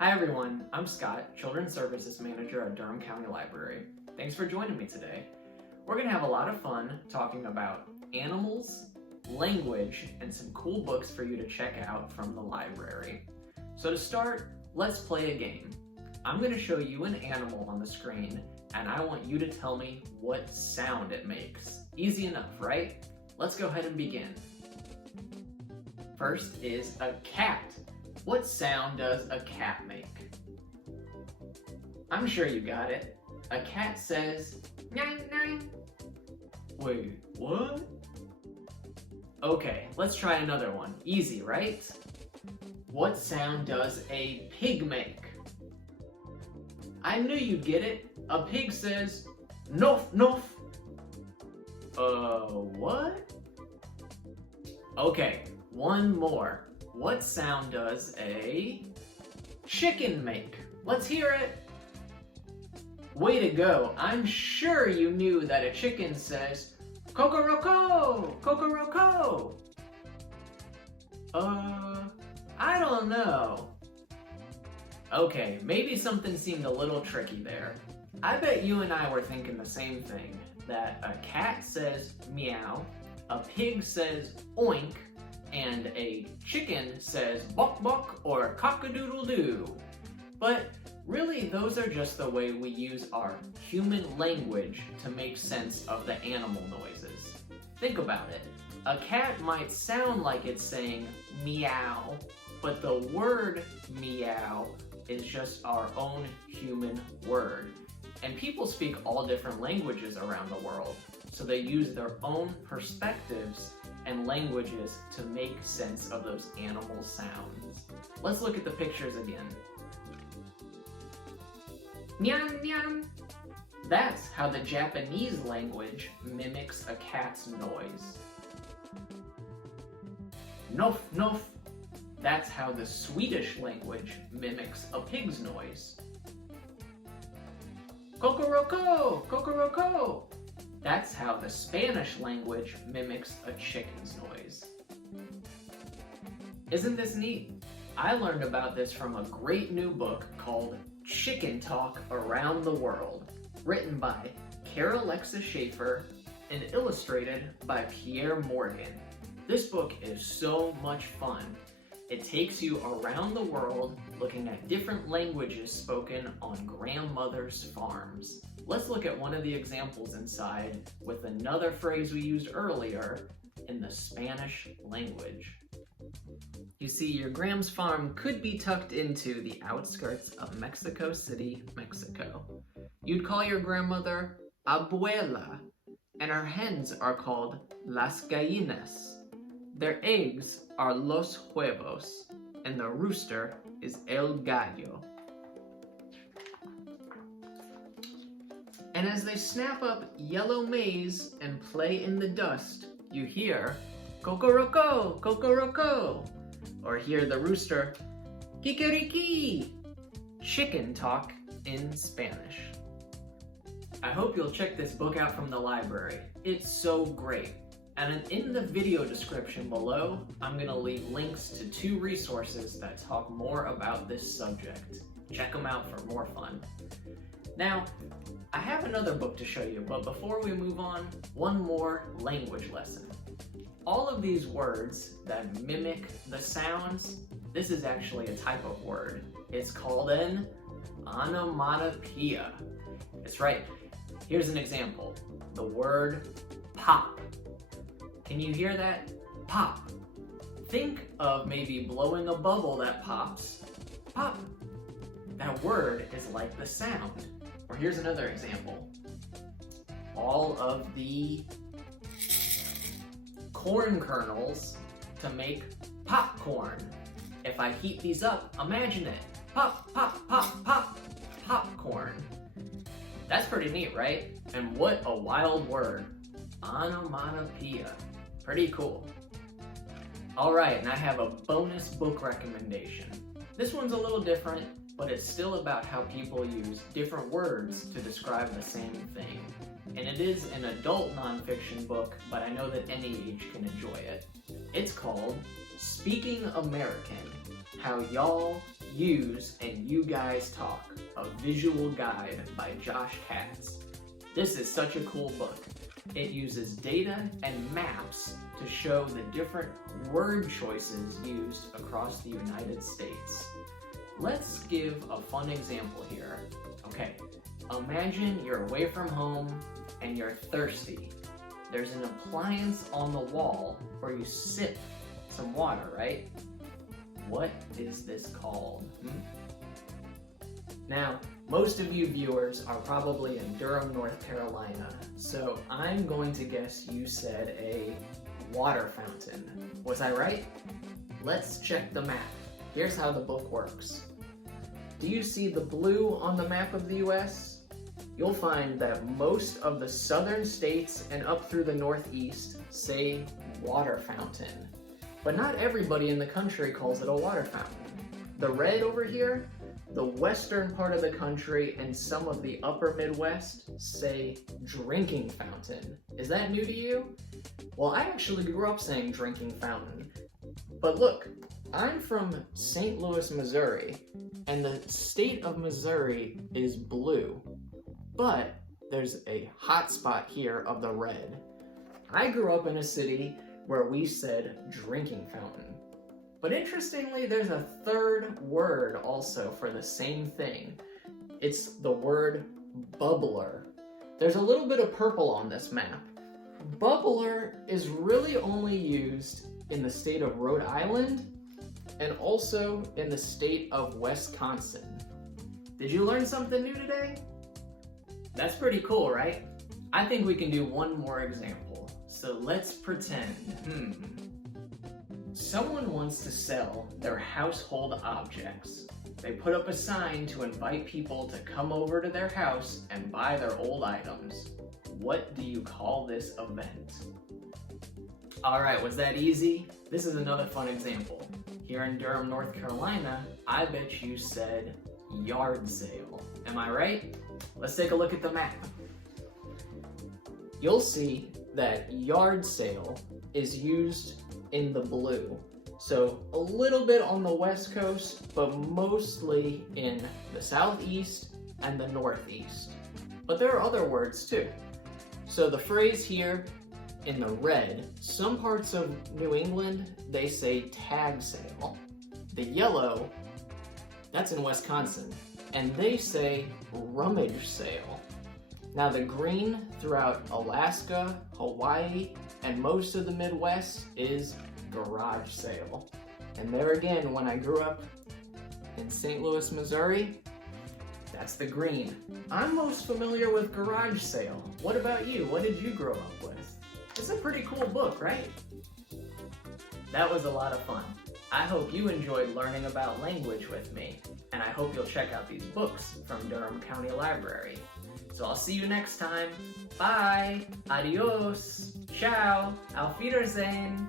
Hi everyone, I'm Scott, Children's Services Manager at Durham County Library. Thanks for joining me today. We're going to have a lot of fun talking about animals, language, and some cool books for you to check out from the library. So to start, let's play a game. I'm going to show you an animal on the screen, and I want you to tell me what sound it makes. Easy enough, right? Let's go ahead and begin. First is a cat. What sound does a cat make? I'm sure you got it. A cat says, "Nyang, nyang." Wait, what? Okay, let's try another one. Easy, right? What sound does a pig make? I knew you'd get it. A pig says, "Noof, noof." What? Okay, one more. What sound does a chicken make? Let's hear it. Way to go. I'm sure you knew that a chicken says, "Kokoroko, kokoroko." I don't know. Okay, maybe something seemed a little tricky there. I bet you and I were thinking the same thing, that a cat says meow, a pig says oink, and a chicken says bok bok or cock-a-doodle-doo. But really, those are just the way we use our human language to make sense of the animal noises. Think about it. A cat might sound like it's saying meow, but the word meow is just our own human word. And people speak all different languages around the world, so they use their own perspectives and languages to make sense of those animal sounds. Let's look at the pictures again. Nyam nyam. That's how the Japanese language mimics a cat's noise. Noof noof. That's how the Swedish language mimics a pig's noise. Kokoroko, kokoroko. That's how the Spanish language mimics a chicken's noise. Isn't this neat? I learned about this from a great new book called Chicken Talk Around the World, written by Kara Alexa Schaefer and illustrated by Pierre Morgan. This book is so much fun. It takes you around the world looking at different languages spoken on grandmothers' farms. Let's look at one of the examples inside with another phrase we used earlier in the Spanish language. You see, your grand's farm could be tucked into the outskirts of Mexico City, Mexico. You'd call your grandmother abuela, and her hens are called las gallinas. Their eggs are los huevos, and the rooster is el gallo. And as they snap up yellow maize and play in the dust, you hear kokoroko, kokoroko, or hear the rooster kikeriki. Chicken talk in Spanish. I hope you'll check this book out from the library. It's so great. And in the video description below, I'm going to leave links to 2 resources that talk more about this subject. Check them out for more fun. Now, I have another book to show you, but before we move on, one more language lesson. All of these words that mimic the sounds, this is actually a type of word. It's called an onomatopoeia. That's right. Here's an example. The word pop. Can you hear that? Pop. Think of maybe blowing a bubble that pops. Pop. That word is like the sound. Or here's another example. All of the corn kernels to make popcorn. If I heat these up, imagine it. Pop, pop, pop, pop. Popcorn. That's pretty neat, right? And what a wild word. Onomatopoeia. Pretty cool. Alright, and I have a bonus book recommendation. This one's a little different, but it's still about how people use different words to describe the same thing. And it is an adult nonfiction book, but I know that any age can enjoy it. It's called Speaking American, How Y'all Use and You Guys Talk, a visual guide by Josh Katz. This is such a cool book. It uses data and maps to show the different word choices used across the United States. Let's give a fun example here. Okay, imagine you're away from home and you're thirsty. There's an appliance on the wall where you sip some water, right? What is this called? Now, most of you viewers are probably in Durham, North Carolina, so I'm going to guess you said a water fountain. Was I right? Let's check the map. Here's how the book works. Do you see the blue on the map of the US? You'll find that most of the southern states and up through the northeast say water fountain. But not everybody in the country calls it a water fountain. The red over here, the western part of the country and some of the upper Midwest say drinking fountain. Is that new to you? Well, I actually grew up saying drinking fountain. But look, I'm from St. Louis, Missouri, and the state of Missouri is blue. But there's a hot spot here of the red. I grew up in a city where we said drinking fountain. But interestingly, there's a third word also for the same thing. It's the word bubbler. There's a little bit of purple on this map. Bubbler is really only used in the state of Rhode Island and also in the state of Wisconsin. Did you learn something new today? That's pretty cool, right? I think we can do one more example. So let's pretend, someone wants to sell their household objects. They put up a sign to invite people to come over to their house and buy their old items. What do you call this event? Alright, was that easy? This is another fun example. Here in Durham, North Carolina, I bet you said yard sale. Am I right? Let's take a look at the map. You'll see that yard sale is used in the blue. So a little bit on the west coast, but mostly in the southeast and the northeast. But there are other words too. So the phrase here in the red, some parts of New England, they say tag sale. The yellow, that's in Wisconsin, and they say rummage sale. Now the green throughout Alaska, Hawaii, and most of the Midwest is garage sale. And there again, when I grew up in St. Louis, Missouri, that's the green. I'm most familiar with garage sale. What about you? What did you grow up with? It's a pretty cool book, right? That was a lot of fun. I hope you enjoyed learning about language with me, and I hope you'll check out these books from Durham County Library. So I'll see you next time. Bye! Adios! Ciao! Auf Wiedersehen!